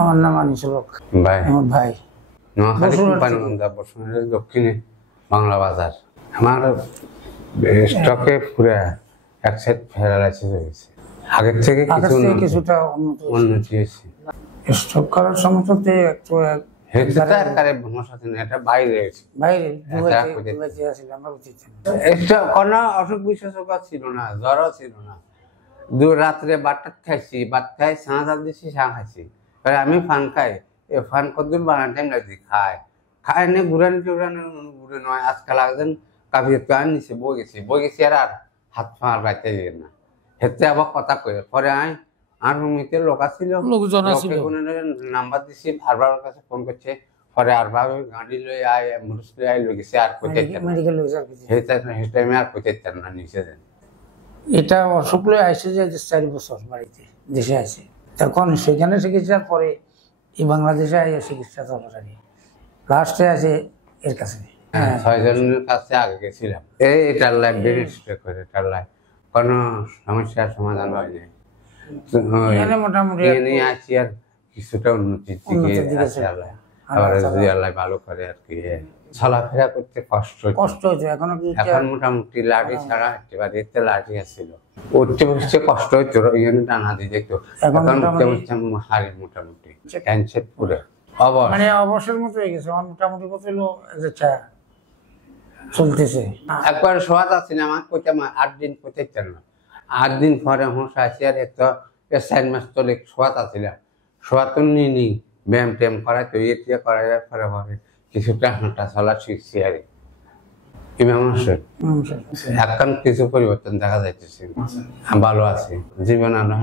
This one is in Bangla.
আমার নাম আনিসুল হক। ভাই আমার ভাই নোয়াখালী কোম্পানিগঞ্জ বসুনের দক্ষিণে বাংলা বাজার। আমার স্টকে পুরো এক সাইড প্যারালাইসিস হয়েছে। আগের থেকে কিছুটা উন্নতি হয়েছে। স্টক করার সময় তো একটু এটা বাইরে কোনো অসুখ বিসুখ ছিল না, জ্বরও ছিল না। রাত্রে বাটার খাইছি, ভাত খাই, সাঁঝ দিচ্ছি, চা খাইছি। আমি ফান খাই, ফান কতদিন বানান টাইম লাগছি খাই নে ঘুরানি টুরানি ঘুরে নয়। আজকাল একজন কাবির গান নিচে বই গেছি আর হাত পা গাইতে যাই না। হেতে আবার কথা কই পরে আর রুমিতে লোক ছিল, নাম্বার দিছি, আরবার কাছে ফোন করছে। পরে আরবার গাড়ি লই আয়, অ্যাম্বুলেন্স লই আয়, লই গেছে। আর মেডিকেল আর কোথায় না নিচে দেন। এটা অসুখ লই আইসে যে 4 বছর বাড়িতে দেশে আছে। তখন সেখানে চিকিৎসার পরে এই বাংলাদেশে আইয়া চিকিৎসা চলার লাস্টে আছে এর কাছে। 6 জনের কাছে আগে গেছিলাম। এটার লাই বেরিয়ে করে এটার লাই কোনো সমস্যার সমাধান হয়নি। মোটামুটি আছি আর কিছুটা উন্নতির দিকে আছে। আবার যদি আল্লাহ ভালো করে আর কি চলাফেরা করতে কষ্ট হচ্ছে। এখন মোটামুটি লাঠি ছাড়া হাঁটতে পারি। এতে লাঠি আসছিল, উঠতে বসতে কষ্ট হইতো, টানা দিয়ে যেত। এখন হাড়ি মোটামুটি পুরো মানে অবসর মতো হয়ে গেছে। মোটামুটি কত চলতেছে। একবার সোয়াদ আছে না, আমার কইতাম 8 দিন কোথাইতাম না। 8 দিন পরে হোস আসি আর এত 4 মাস চলে সোয়াদ আছিল। সোয়াদ তো নি ব্যায়াম ট্যাম করাই তো ইয়ে করা যায়। পরে ভাবে কিছুটা হাঁটা চলা শিখছি আর এখন কিছু পরিবর্তন দেখা যাইতেছে। ভালো আছে জীবন আলো।